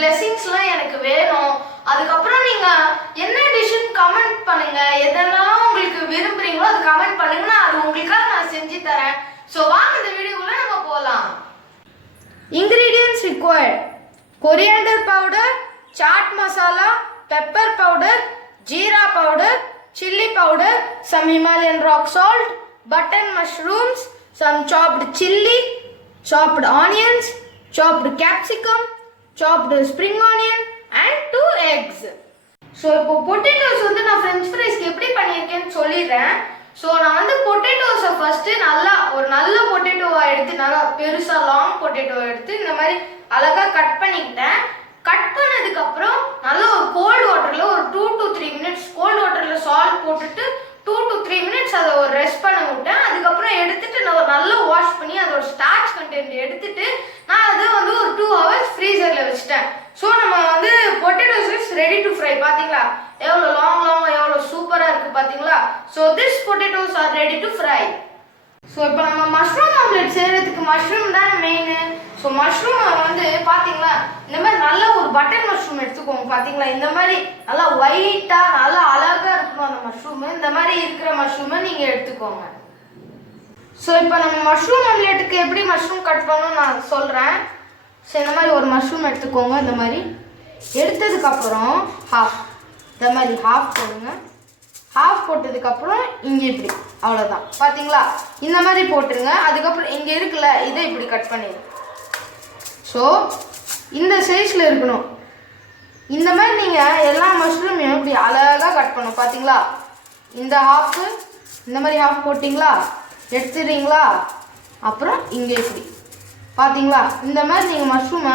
பிளெஸிங்ஸ்லாம் எனக்கு வேணும். அதுக்கப்புறம் நீங்கள் என்ன டிஷ்ஷுன்னு கமெண்ட் பண்ணுங்கள். எதெல்லாம் உங்களுக்கு விரும்புகிறீங்களோ அது கமெண்ட் பண்ணுங்கன்னா அது உங்களுக்காக நான் செஞ்சு தரேன். ஸோ வாங்க இந்த வீடியோக்குள்ளே நம்ம போகலாம். Ingredients required: coriander powder, chaat masala, pepper powder, jeera powder, chili powder, some Himalayan rock salt, button mushrooms, some chopped chili, chopped onions, chopped capsicum, chopped spring onion and 2 eggs. So இப்போ potatoes வந்து நான் French ஃப்ரைஸ்க்கு எப்படி பண்ணியிருக்கேன்னு சொல்லிடுறேன். So நான் வந்து பொட்டேட்டோஸை first ஒரு நல்ல பொட்டேட்டோவை எடுத்து நல்லா பெருசாக லாங் பொட்டேட்டோவை எடுத்து இந்த மாதிரி அழகாக கட் பண்ணிக்கிட்டேன். கட் பண்ணதுக்கப்புறம் நல்லா ஒரு கோல்டு வாட்டரில் ஒரு 2 to 3 minutes கோல்டு வாட்டரில் சால்ட் போட்டுட்டு 2 to 3 minutes அதை ஒரு ரெஸ்ட் பண்ண விட்டேன். அதுக்கப்புறம் எடுத்துட்டு நான் நல்லா வாஷ் பண்ணி அதோட ஸ்டார்ச் கண்டென்ட் எடுத்துட்டு நான் அதை வந்து ஒரு 2 hours ஃப்ரீசரில் வச்சுட்டேன். ஸோ நம்ம வந்து potatoes is ready to fry. பார்த்தீங்களா எவ்வளோ லாங்காக எவ்வளோ சூப்பராக இருக்குது பார்த்தீங்களா. So this potatoes are ready to fry. So இப்போ நம்ம மஷ்ரூம் ஆம்லெட் செய்கிறதுக்கு மஷ்ரூம் தான் மெயின். ஸோ மஷ்ரூம் வந்து பார்த்தீங்களா இந்த மாதிரி நல்ல ஒரு பட்டன் மஷ்ரூம் எடுத்துக்கோங்க. பார்த்தீங்களா இந்த மாதிரி நல்லா ஒயிட்டாக நல்லா அழகாக இருக்கணும் அந்த மஷ்ரூமு. இந்த மாதிரி இருக்கிற மஷ்ரூமை நீங்கள் எடுத்துக்கோங்க. ஸோ இப்போ நம்ம மஷ்ரூம் ஆம்லெட்டுக்கு எப்படி மஷ்ரூம் கட் பண்ணணும்னு நான் சொல்கிறேன். ஸோ இந்த மாதிரி ஒரு மஷ்ரூம் எடுத்துக்கோங்க. இந்த மாதிரி எடுத்ததுக்கப்புறம் இந்த மாதிரி ஹாஃப் போடுங்க. ஹாஃப் போட்டதுக்கப்புறம் இங்கே இப்படி அவ்வளோதான். பார்த்தீங்களா இந்த மாதிரி போட்டுருங்க. அதுக்கப்புறம் இங்கே இருக்குல்ல இதை இப்படி கட் பண்ணிடுங்க. ஸோ இந்த சைஸில் இருக்கணும். இந்த மாதிரி நீங்கள் எல்லா மஷ்ரூமையும் இப்படி அழகாக கட் பண்ணணும். பார்த்தீங்களா இந்த ஹாஃபு இந்த மாதிரி ஹாஃப் போட்டிங்களா எடுத்துடுறீங்களா. அப்புறம் இங்கே இப்படி பார்த்தீங்களா இந்த மாதிரி நீங்கள் மஷ்ரூமை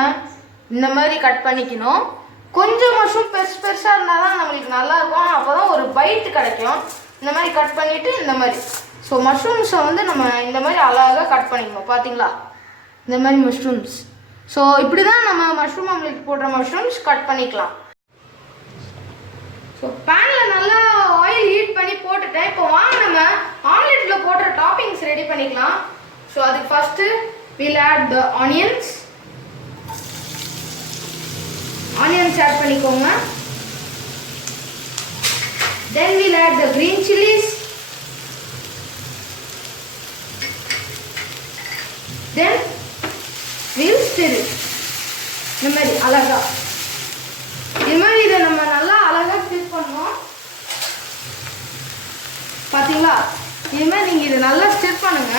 இந்த மாதிரி கட் பண்ணிக்கணும். கொஞ்சம் மஷ்ரூம் பெருசாக இருந்தால் தான் நம்மளுக்கு நல்லாயிருக்கும். அப்போ தான் ஒரு பைட்டு கிடைக்கும். இந்த மாதிரி கட் பண்ணிவிட்டு இந்த மாதிரி ஸோ மஷ்ரூம்ஸை வந்து நம்ம இந்த மாதிரி அழகாக கட் பண்ணிக்கணும். பார்த்தீங்களா இந்த மாதிரி மஷ்ரூம்ஸ். ஸோ இப்படி தான் நம்ம மஷ்ரூம் ஆம்லெட் போடுற மஷ்ரூம்ஸ் கட் பண்ணிக்கலாம். ஸோ பேனில் நல்லா ஆயில் ஹீட் பண்ணி போட்டுட்டேன். இப்போ வாங்க நம்ம ஆம்லெட்டில் போடுற டாப்பிங்ஸ் ரெடி பண்ணிக்கலாம். ஸோ அதுக்கு first we'll add the onions add பண்ணிக்கோங்க. then we'll add the green chilies, then we'll stir it. இந்த மாதிரி அழகா இந்த மாதிரி இதை நம்ம நல்லா அழகா ஸ்டிர் பண்ணணும். பார்த்தீங்களா இது மாதிரி நீங்கள் இதை நல்லா ஸ்டிர் பண்ணுங்க.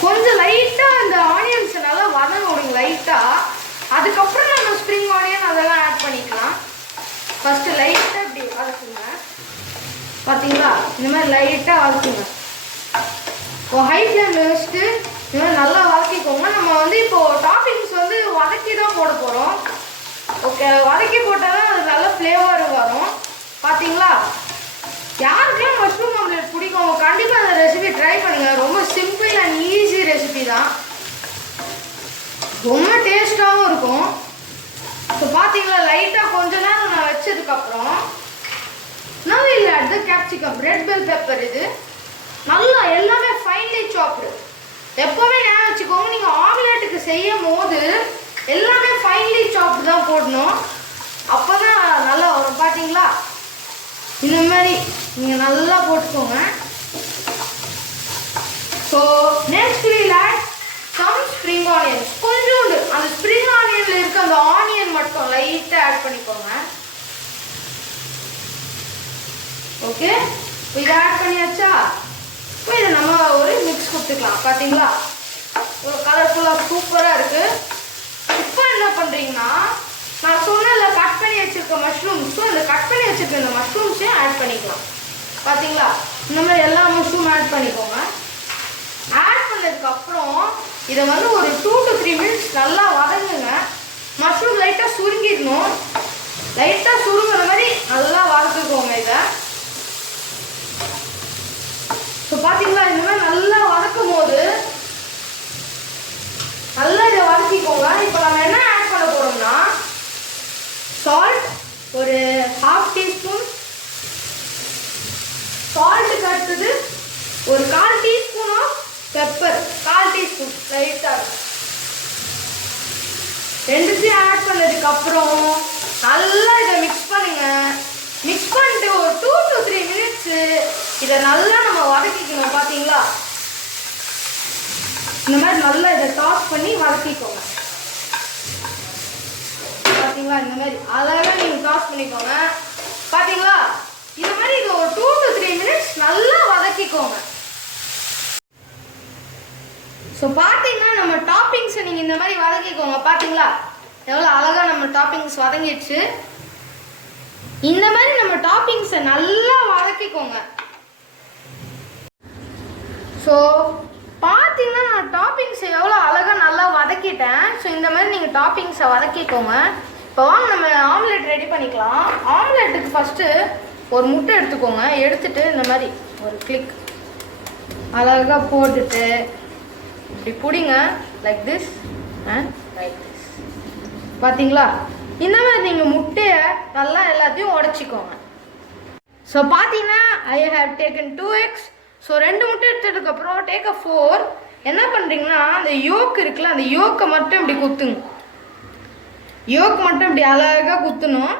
கொஞ்சம் லைட்டாக அந்த ஆனியன்ஸை நல்லா வதங்க விடுங்க லைட்டாக. அதுக்கப்புறம் நம்ம ஸ்ப்ரிங் ஆனியன் அதெல்லாம் ஆட் பண்ணிக்கலாம். ஃபஸ்ட்டு லைட்டாக இப்படி வதக்குங்க. பார்த்தீங்களா இந்த மாதிரி லைட்டாக வதக்குங்க. இப்போ ஹை ஃப்ளேமில் வச்சுட்டு இந்த மாதிரி நல்லா வதக்கிக்கோங்க. நம்ம வந்து இப்போது டாப்பிங்ஸ் வந்து வதக்கி தான் போட போகிறோம். ஓகே வதக்கி போட்டால் தான் அது நல்ல ஃப்ளேவர் வரும். பார்த்தீங்களா யாருக்கெல்லாம் மஷ்ரூம் ஆம்லெட் பிடிக்கும் அவங்க கண்டிப்பாக அந்த ரெசிபி ட்ரை பண்ணுங்கள். ரொம்ப சிம்பிள் அண்ட் ஈஸி ரெசிபி தான். ரொம்ப டேஸ்ட்டாகவும் இருக்கும். ஸோ பார்த்தீங்களா லைட்டாக கொஞ்ச நேரம் நான் வச்சதுக்கப்புறம் நான் இல்லை அடுத்து கேப்சிகம் ரெட் பெல் பெப்பர் இது நல்லா எல்லாமே ஃபைன்லி சாப்டு. எப்போவுமே ஞாபகம் வச்சுக்கோங்க நீங்கள் ஆம்லெட்டுக்கு செய்யும் போது எல்லாமே ஃபைன்லி சாப்டு தான் போடணும். அப்போ தான் நல்லா வரும். பார்த்தீங்களா இந்த மாதிரி நீங்கள் நல்லா போட்டுக்கோங்க. So next we'll add some spring onions. கொஞ்சோண்டு அந்த ஸ்ப்ரிங் ஆனியனில் இருக்க அந்த ஆனியன் மட்டும் லைட்டாக ஆட் பண்ணிக்கோங்க. ஓகே இதை ஆட் பண்ணியாச்சா. இப்போ இதை நம்ம ஒரு மிக்ஸ் கொடுத்துக்கலாம். பார்த்தீங்களா ஒரு கலர்ஃபுல்லாக சூப்பராக இருக்குது. இப்போ என்ன பண்ணுறீங்கன்னா நான் சொன்னல கட் பண்ணி வச்சுருக்க மஷ்ரூம்ஸும் இந்த கட் பண்ணி வச்சுருக்க இந்த மஷ்ரூம்ஸையும் ஆட் பண்ணிக்கலாம். பார்த்தீங்களா இந்த மாதிரி எல்லா மஷ்ரூம் ஆட் பண்ணிக்கோங்க. ஆட் பண்ணதுக்கப்புறம் இதை வந்து ஒரு 2 to 3 minutes நல்லா வதங்குங்க. மஷ்ரூம் லைட்டாக சுருங்கிடணும். லைட்டாக சுருங்குற மாதிரி நல்லா வதக்கிக்கோங்க இதை. ஸோ பார்த்தீங்களா இந்த மாதிரி நல்லா வதக்கும் போது நல்லா இதை வதக்கிக்கோங்க. இப்போ நம்ம என்ன ஆட் பண்ண போகிறோம்னா சால்ட் ஒரு 1/2 teaspoon, சால்ட்டுக்கு அடுத்தது ஒரு 1/4 teaspoon ஆஃப் பெப்பர், 1/4 teaspoon லைட்டாக 2 பண்ணதுக்கு அப்புறம் நல்லா இதை மிக்ஸ் பண்ணுங்க. மிக்ஸ் பண்ணிட்டு ஒரு 2 to 3 minutes இதை நல்லா நம்ம வதக்கிக்கணும். பார்த்தீங்களா, இந்த மாதிரி நல்லா இதை டாஸ் பண்ணி வதக்கிக்கோங்க. பார்த்தீங்களா, இந்த மாதிரி அழகாக நீங்கள் டாஸ் பண்ணிக்கோங்க. பார்த்தீங்களா, இந்த மாதிரி இது ஒரு 2 to 3 minutes நல்லா வதக்கிக்கோங்க. ஸோ பார்த்தீங்கன்னா நம்ம டாப்பிங்ஸை நீங்கள் இந்த மாதிரி வதக்கிக்கோங்க. பார்த்தீங்களா எவ்வளோ அழகாக நம்ம டாப்பிங்ஸ் வதங்கிடுச்சு. இந்த மாதிரி நம்ம டாப்பிங்ஸை நல்லா வதக்கிக்கோங்க. ஸோ பார்த்தீங்கன்னா நான் டாப்பிங்ஸை எவ்வளோ அழகாக நல்லா வதக்கிட்டேன். ஸோ இந்த மாதிரி நீங்கள் டாப்பிங்ஸை வதக்கிக்கோங்க. இப்போ வாங்க நம்ம ஆம்லெட் ரெடி பண்ணிக்கலாம். ஆம்லெட்டுக்கு ஃபஸ்ட்டு ஒரு முட்டை எடுத்துக்கோங்க. எடுத்துட்டு இந்த மாதிரி ஒரு கிளிக் அழகாக போட்டுட்டு இப்படி பிடிங்க. Like this and like this. பார்த்தீங்களா, இந்த மாதிரி நீங்கள் முட்டையை நல்லா எல்லாத்தையும் உடச்சிக்கோங்க. ஸோ பார்த்தீங்கன்னா I have taken 2 eggs. So 2 முட்டை எடுத்ததுக்கப்புறம் டேக் அ 4. என்ன பண்ணுறீங்கன்னா அந்த யோக் இருக்குல்ல, அந்த யோக்கை மட்டும் இப்படி குத்துங்க. யோக் மட்டும் இப்படி அழகாக குத்தணும்.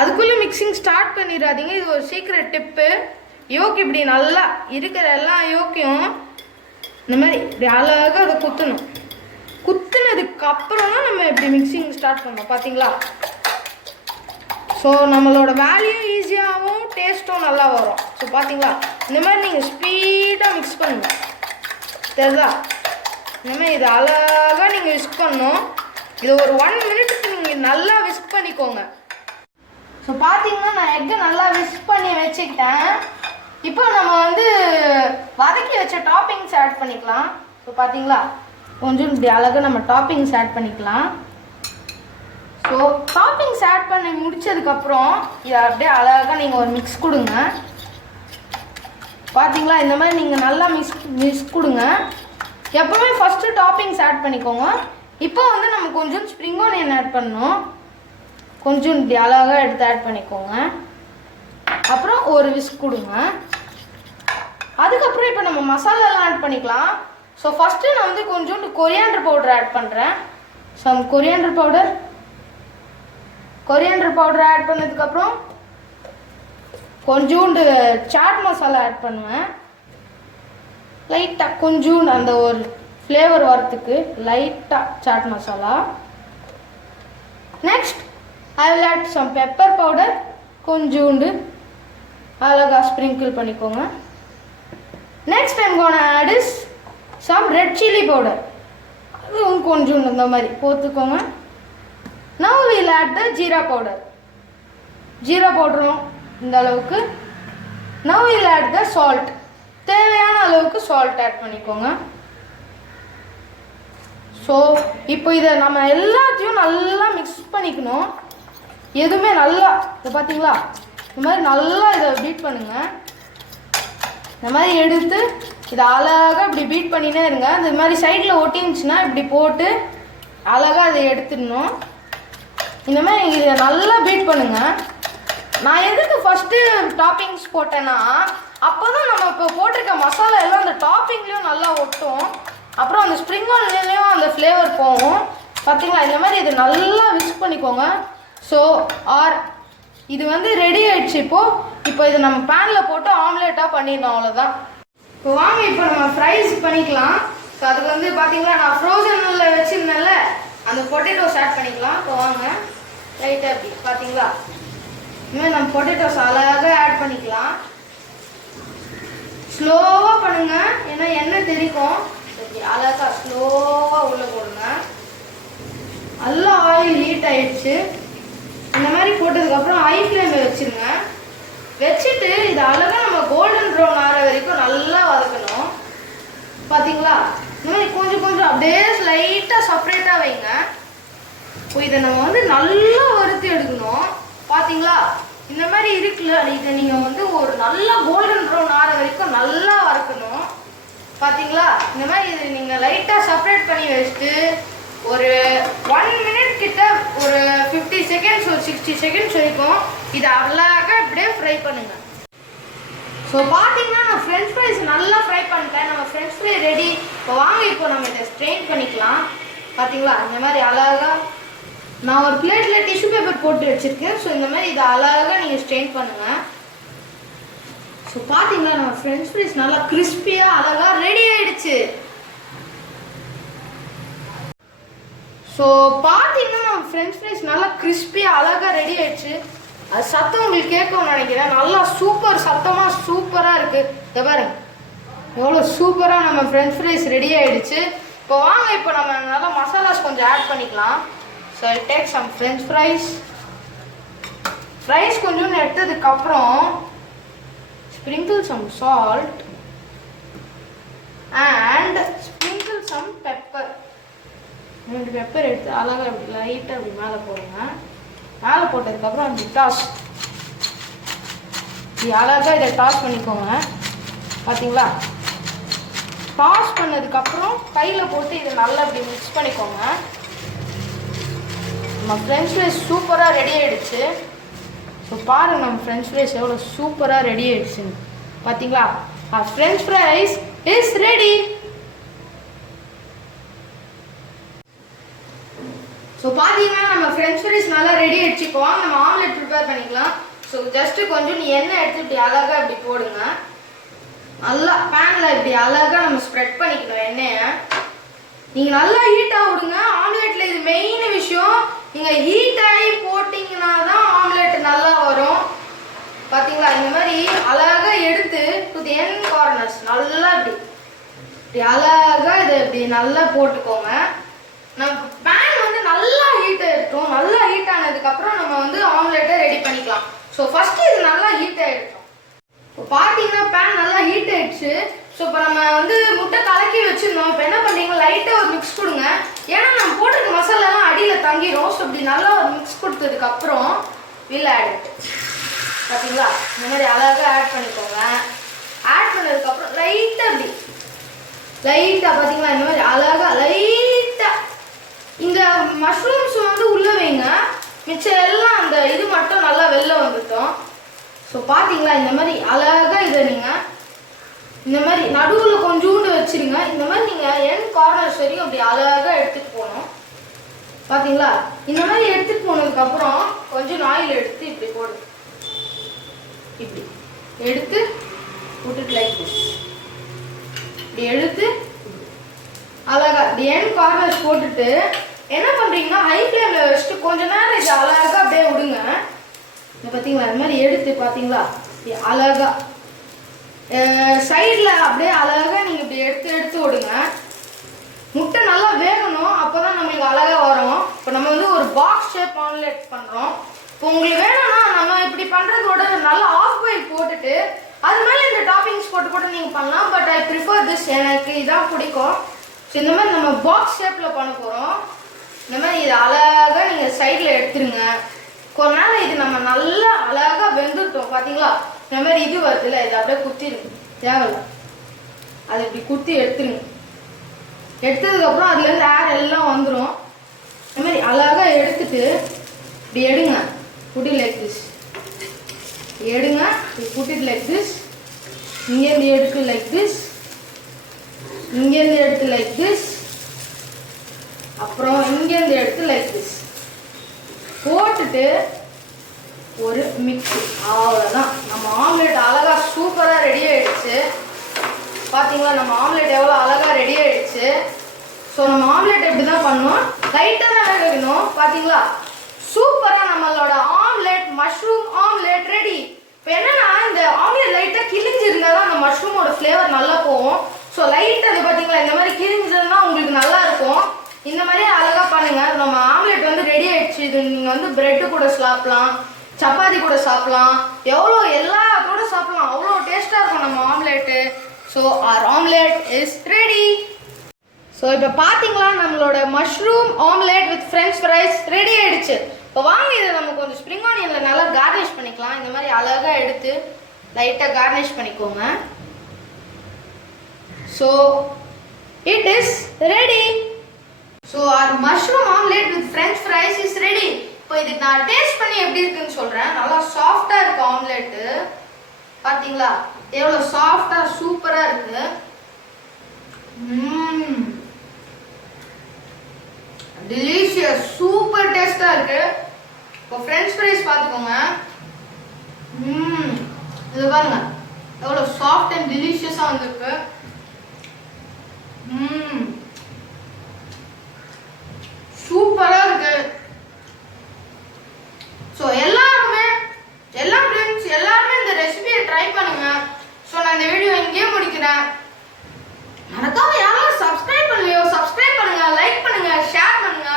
அதுக்குள்ளே மிக்சிங் ஸ்டார்ட் பண்ணிடாதீங்க. இது ஒரு சீக்ரெட் டிப்பு. யோக் இப்படி நல்லா இருக்கிற எல்லா யோக்கையும் இந்த மாதிரி இப்படி அழகாக அதை குத்தணும். குத்துனதுக்கு அப்புறம் தான் நம்ம இப்படி மிக்சிங் ஸ்டார்ட் பண்ணோம். பார்த்தீங்களா, ஸோ நம்மளோட வேலையும் ஈஸியாகவும் டேஸ்ட்டும் நல்லா வரும். ஸோ பார்த்தீங்களா, இந்த மாதிரி நீங்கள் ஸ்பீடாக மிக்ஸ் பண்ணுங்க. தெரியுதா, இந்த மாதிரி இது அழகாக நீங்கள் விஸ்க் பண்ணணும். இது ஒரு 1 minute நீங்கள் நல்லா விஸ்க் பண்ணிக்கோங்க. ஸோ பார்த்தீங்கன்னா நான் எக்கை நல்லா விஸ்க் பண்ணி வச்சுக்கிட்டேன். இப்போ நம்ம வந்து வதக்கி வச்ச டாப்பிங்ஸ் ஆட் பண்ணிக்கலாம். ஸோ பார்த்தீங்களா, கொஞ்சம் இப்படி அழகாக நம்ம டாப்பிங்ஸ் ஆட் பண்ணிக்கலாம். ஸோ டாப்பிங்ஸ் ஆட் பண்ணி முடிச்சதுக்கப்புறம் இதை அப்படியே அழகாக நீங்கள் ஒரு மிக்ஸ் கொடுங்க. பார்த்தீங்களா, இந்த மாதிரி நீங்கள் நல்லா மிக்ஸ் கொடுங்க. எப்போவுமே ஃபஸ்ட்டு டாப்பிங்ஸ் ஆட் பண்ணிக்கோங்க. இப்போ வந்து நம்ம கொஞ்சம் ஸ்ப்ரிங் ஆனியன் ஆட் பண்ணணும். கொஞ்சம் இப்படி அழகாக எடுத்து ஆட் பண்ணிக்கோங்க. அப்புறம் ஒரு விஸ்க் கொடுங்க. அதுக்கப்புறம் இப்போ நம்ம மசாலாலாம் ஆட் பண்ணிக்கலாம். ஸோ ஃபஸ்ட்டு நான் வந்து கொஞ்சோண்டு கொரியாண்டர் பவுடர் ஆட் பண்ணுறேன். சம் கொரியாண்டர் பவுடர் ஆட் பண்ணதுக்கப்புறம் கொஞ்சோண்டு சாட் மசாலா ஆட் பண்ணுவேன். லைட்டாக கொஞ்சோண்டு அந்த ஒரு ஃப்ளேவர் வரத்துக்கு லைட்டாக chaat masala. Next I will add some pepper powder. கொஞ்சோண்டு அழகாக ஸ்ப்ரிங்கிள் பண்ணிக்கோங்க. Next I'm gonna add is some red chilli powder. அதுவும் கொஞ்சோண்டு இந்த மாதிரி போட்டுக்கோங்க. Now we will add the jeera பவுடரும் இந்த அளவுக்கு. Now we will add the salt. தேவையான அளவுக்கு சால்ட் ஆட் பண்ணிக்கோங்க. ஸோ இப்போ இதை நம்ம எல்லாத்தையும் நல்லா மிக்ஸ் பண்ணிக்கணும். எதுவுமே நல்லா இதை பார்த்தீங்களா, இந்த மாதிரி நல்லா இதை பீட் பண்ணுங்க. இந்த மாதிரி எடுத்து இதை அழகாக இப்படி பீட் பண்ணினே இருங்க. இந்த மாதிரி சைடில் ஒட்டிருந்துச்சுன்னா இப்படி போட்டு அழகாக அதை எடுத்துடணும். இந்த மாதிரி இதை நல்லா பீட் பண்ணுங்க. நான் எதுக்கு ஃபஸ்ட்டு டாப்பிங்ஸ் போட்டேன்னா, அப்போ தான் நம்ம இப்போ போட்டிருக்க மசாலா எல்லாம் அந்த டாப்பிங்லேயும் நல்லா ஒட்டும். அப்புறம் அந்த ஸ்ப்ரிங் ஆனியன்லேயும் அந்த ஃப்ளேவர் போகும். பார்த்தீங்களா, இந்த மாதிரி இதை நல்லா மிக்ஸ் பண்ணிக்கோங்க. ஸோ இது வந்து ரெடி ஆயிடுச்சு. இப்போ இதை நம்ம பேனில் போட்டு ஆம்லேட்டாக பண்ணிடணும். அவ்வளோதான். இப்போ வாங்க இப்போ நம்ம ஃப்ரைஸ் பண்ணிக்கலாம். ஸோ அதுக்கு வந்து பார்த்தீங்களா நான் ஃப்ரோசனில் வச்சுருந்தேன்ல, அந்த பொட்டேட்டோஸ் ஆட் பண்ணிக்கலாம். இப்போ வாங்க லைட்டாக அப்படி பார்த்தீங்களா, இனிமேல் நம்ம பொட்டேட்டோஸ் அழகாக ஆட் பண்ணிக்கலாம். ஸ்லோவாக பண்ணுங்க, ஏன்னா எண்ணெய் தெரிக்கும். அழகாக ஸ்லோவாக உள்ளே போடுங்க. நல்லா ஆயில் ஹீட் ஆயிடுச்சு. இந்த மாதிரி போட்டதுக்கப்புறம் ஹை ஃப்ளேமில் வச்சுருங்க. வச்சுட்டு இது அழகாக நம்ம கோல்டன் ப்ரௌன் ஆகிற வரைக்கும் நல்லா வதக்கணும். பார்த்தீங்களா, இந்த மாதிரி கொஞ்சம் அப்படியே லைட்டாக செப்பரேட்டாக வைங்க. இப்போ இதை நம்ம வந்து நல்லா வறுத்து எடுக்கணும். பார்த்தீங்களா, இந்த மாதிரி இருக்குல்ல, இதை நீங்கள் வந்து ஒரு நல்லா கோல்டன் ப்ரௌன் ஆகிற வரைக்கும் நல்லா வறுக்கணும். பார்த்தீங்களா, இந்த மாதிரி இது நீங்கள் லைட்டாக செப்பரேட் பண்ணி வச்சுட்டு ஒரு 1 minute கிட்ட ஒரு 50 seconds ஒரு 60 seconds வரைக்கும் இதை அழகாக இப்படியே ஃப்ரை பண்ணுங்க. ஸோ பார்த்தீங்கன்னா நான் ஃப்ரெஞ்ச் ஃப்ரைஸ் நல்லா ஃப்ரை பண்ணிட்டேன். நம்ம ஃப்ரெஞ்ச் ஃப்ரை ரெடி. இப்போ வாங்க இப்போ நம்ம இதை ஸ்ட்ரெயின் பண்ணிக்கலாம். பார்த்தீங்களா இந்த மாதிரி அழகாக நான் ஒரு பிளேட்டில் டிஷ்யூ பேப்பர் போட்டு வச்சுருக்கேன். ஸோ இந்த மாதிரி இதை அழகாக நீங்கள் ஸ்ட்ரெயின் பண்ணுங்கள். ஸோ பார்த்தீங்களா நம்ம ஃப்ரெஞ்ச் ஃப்ரைஸ் நல்லா கிறிஸ்பியாக அழகாக ரெடி ஆகிடுச்சு. ஸோ பார்த்தீங்கன்னா நம்ம ஃப்ரெஞ்ச் ஃப்ரைஸ் நல்லா கிறிஸ்பியாக அழகாக ரெடி ஆகிடுச்சு. அது சத்தம் உங்களுக்கு கேட்கும்னு நினைக்கிறேன். நல்லா சூப்பர் சத்தமாக சூப்பராக இருக்குது. இதை பாருங்க எவ்வளோ சூப்பராக நம்ம ஃப்ரெஞ்ச் ஃப்ரைஸ் ரெடி ஆகிடுச்சு. இப்போ வாங்க இப்போ நம்ம நல்லா மசாலாஸ் கொஞ்சம் ஆட் பண்ணிக்கலாம். So I take some French fries கொஞ்சம் எடுத்ததுக்கப்புறம் sprinkle some salt and sprinkle some pepper. 2 pepper எடுத்து அழகாக அப்படி லைட்டாக அப்படி மேலே போடுங்க. மேலே போட்டதுக்கப்புறம் அந்த டாஸ் இப்படி அழகாக இதை டாஸ் பண்ணிக்கோங்க. பார்த்தீங்களா டாஸ் பண்ணதுக்கப்புறம் கையில் போட்டு இதை நல்லா இப்படி மிக்ஸ் பண்ணிக்கோங்க. நம்ம ஃப்ரெஞ்ச் ஃப்ரைஸ் சூப்பராக ரெடி ஆகிடுச்சு. ஸோ பாருங்கள் நம்ம ஃப்ரெஞ்ச் ஃப்ரைஸ் எவ்வளோ சூப்பராக ரெடி ஆகிடுச்சுன்னு. பார்த்தீங்களா French fries is ready. So பார்த்தீங்கன்னா நம்ம ஃப்ரெஞ்ச் ஃப்ரைஸ் நல்லா ரெடி ஆகிடுச்சு. இப்போ வாங்க நம்ம ஆம்லெட் ப்ரிப்பேர் பண்ணிக்கலாம். ஸோ ஜஸ்ட்டு கொஞ்சம் எண்ணெய் எடுத்து இப்படி அழகாக இப்படி போடுங்க. நல்லா பேனில் இப்படி அழகாக நம்ம ஸ்ப்ரெட் பண்ணிக்கணும் எண்ணெயை. நீங்கள் நல்லா ஹீட்டாக விடுங்க. ஆம்லெட்டில் இது மெயின் விஷயம். நீங்கள் ஹீட் ஆகி போட்டிங்கன்னா தான் ஆம்லெட் நல்லா வரும். பார்த்தீங்களா இந்த மாதிரி அழகாக எடுத்து டு தி எண்ட் கார்னர்ஸ் நல்லா இப்படி அழகாக இதை இப்படி நல்லா போட்டுக்கோங்க. நம்ம பேன் வந்து நல்லா ஹீட் ஆகிட்டோம். நல்லா ஹீட் ஆனதுக்கப்புறம் நம்ம வந்து ஆம்லெட்டை ரெடி பண்ணிக்கலாம். ஸோ ஃபஸ்ட்டு இது நல்லா ஹீட் ஆகிட்டோம். இப்போ பார்த்தீங்கன்னா பேன் நல்லா ஹீட் ஆகிடுச்சு. ஸோ இப்போ நம்ம வந்து முட்டை கலக்கி வச்சுருந்தோம். இப்போ என்ன பண்ணுறீங்க லைட்டாக ஒரு மிக்ஸ் கொடுங்க. ஏன்னா நம்ம போட்டிருக்க மசாலாலாம் அடியில் தங்கிடும். ஸோ இப்படி நல்லா ஒரு மிக்ஸ் கொடுத்ததுக்கப்புறம் வில் ஆட் இட். பார்த்தீங்களா இந்த மாதிரி அழகாக ஆட் பண்ணிக்கோங்க. ஆட் பண்ணதுக்கப்புறம் லைட்டாக பார்த்தீங்களா இந்த மாதிரி அழகாக லைட்டாக இந்த மஷ்ரூம்ஸ் வந்து உள்ளே வைங்க. மிச்சம் எல்லாம் அந்த இது மட்டும் நல்லா வெளில வந்துட்டோம். ஸோ பார்த்தீங்களா இந்த மாதிரி அழகாக இதை நீங்கள் இந்த மாதிரி நடுவில் கொஞ்சோண்டு வச்சுருங்க. இந்த மாதிரி நீங்கள் எண்ட் கார்னர்ஸ் வரைக்கும் அப்படி அழகாக எடுத்துகிட்டு போகணும். பார்த்தீங்களா இந்த மாதிரி எடுத்துகிட்டு போனதுக்கப்புறம் கொஞ்சம் ஆயில் எடுத்து இப்படி போடுங்க. இப்படி எடுத்து போட்டுட்டு லைக் திஸ் இப்படி எடுத்து அழகாக இப்படி எண்ட் கார்னர்ஸ் போட்டுட்டு என்ன பண்ணுறீங்கன்னா ஹை ஃப்ளேமில் வச்சுட்டு கொஞ்ச நேரம் இது அழகாக அப்படியே விடுங்க. பார்த்தீங்களா இந்த மாதிரி எடுத்து பார்த்தீங்களா அழகாக சைடில் அப்படியே அழகாக நீங்கள் இப்படி எடுத்து விடுங்க. முட்டை நல்லா வேகணும். அப்போ தான் நம்மளுக்கு அழகாக வரும். இப்போ நம்ம வந்து ஒரு பாக்ஸ் ஷேப் ஆம்லெட் பண்ணுறோம். இப்போ உங்களுக்கு வேணும்னா நம்ம இப்படி பண்ணுறதோட நல்லா ஆஃப் பாயில் போட்டுட்டு அது மேலே இந்த டாப்பிங்ஸ் போட்டு நீங்கள் பண்ணலாம். But I prefer this. எனக்கு இதான் பிடிக்கும். ஸோ இந்த மாதிரி நம்ம பாக்ஸ் ஷேப்பில் பண்ண போகிறோம். இந்த மாதிரி இதை அழகாக நீங்கள் சைடில் எடுத்துருங்க. கொஞ்ச நேரம் இது நம்ம நல்லா அழகாக வெந்துட்டோம். பார்த்தீங்களா இந்த மாதிரி இது வருதுல்ல இதை அப்படியே குத்திடுங்க. தேவையில்ல அதை இப்படி குத்தி எடுத்துருங்க. எடுத்ததுக்கப்புறம் அதுலேருந்து ஏர் எல்லாம் வந்துடும். இந்த மாதிரி அழகாக எடுத்துட்டு இப்படி எடுங்க. புட்டி லைக் திஸ் எடுங்க. புட்டி லைக் திஸ். இங்கேருந்து எடுத்து லைக் திஸ். இங்கேருந்து எடுத்து லைக் திஸ். அப்புறம் இங்கேருந்து எடுத்து லைக் திஸ் போட்டுட்டு ஒரு மிக்ஸ். அவ்வளோதான் நம்ம ஆம்லெட் அழகாக சூப்பராக ரெடி ஆகிடுச்சு. பார்த்தீங்களா நம்ம ஆம்லெட் எவ்வளோ அழகாக ரெடி ஆகிடுச்சு. ஸோ நம்ம ஆம்லெட் எப்படி தான் பண்ணோம் லைட்டாக தான் வேக வைக்கணும். பார்த்தீங்களா சூப்பராக நம்மளோட ஆம்லெட் மஷ்ரூம் ஆம்லெட் ரெடி. இப்போ என்னன்னா இந்த ஆம்லெட் லைட்டாக கிழிஞ்சிருந்தால் தான் அந்த மஷ்ரூமோட ஃப்ளேவர் நல்லா போகும். ஸோ லைட்டாக அது பார்த்தீங்களா இந்த மாதிரி கிழிஞ்சதுன்னா உங்களுக்கு நல்லா இருக்கும். இந்த மாதிரி அழகாக பண்ணுங்கள். நம்ம ஆம்லெட் வந்து ரெடி ஆகிடுச்சு. இது நீங்கள் வந்து ப்ரெட்டு கூட சாப்பிட்லாம், சப்பாத்தி கூட சாப்பிட்லாம், எவ்வளோ எல்லாத்தோட சாப்பிட்லாம். அவ்வளோ டேஸ்ட்டாக இருக்கும் நம்ம omelette. So our omelette is ready. So இப்போ பார்த்தீங்களா நம்மளோட mushroom omelette with French fries ready ஆகிடுச்சு. இப்போ வாங்க இதை நம்ம கொஞ்சம் ஸ்ப்ரிங் ஆனியனில் நல்லா கார்னிஷ் பண்ணிக்கலாம். இந்த மாதிரி அழகாக எடுத்து லைட்டாக கார்னிஷ் பண்ணிக்கோங்க. So it is ready. So our mushroom omelette with French fries is ready. இப்போ இதுக்கு நான் டேஸ்ட் பண்ணி எப்படி இருக்குன்னு சொல்கிறேன். நல்லா சாஃப்டாக இருக்குது ஆம்லெட்டு. பார்த்தீங்களா எவ்வளோ சாஃப்டாக சூப்பராக இருக்குது. டெலிஷியஸ், சூப்பர் டேஸ்டா இருக்கு. இப்போ ஃப்ரெஞ்ச் ஃப்ரைஸ் பார்த்துக்கோங்க. இது பாருங்க எவ்வளோ சாஃப்ட் அண்ட் டெலிஷியஸாக வந்திருக்கு. சூப்பராக இருக்கு. ஸோ எல்லா ஃப்ரெண்ட்ஸ் எல்லாருமே இந்த ரெசிபியை ட்ரை பண்ணுங்க. ஸோ நான் இந்த வீடியோ இங்கேயே முடிக்கிறேன். மறக்காம யாரும் சப்ஸ்கிரைப் பண்ணலையோ சப்ஸ்கிரைப் பண்ணுங்க, லைக் பண்ணுங்க, ஷேர் பண்ணுங்க.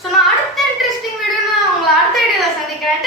ஸோ நான் அடுத்த இன்ட்ரெஸ்டிங் வீடியோ உங்களை அடுத்த வீடியோவில் சந்திக்கிறேன்.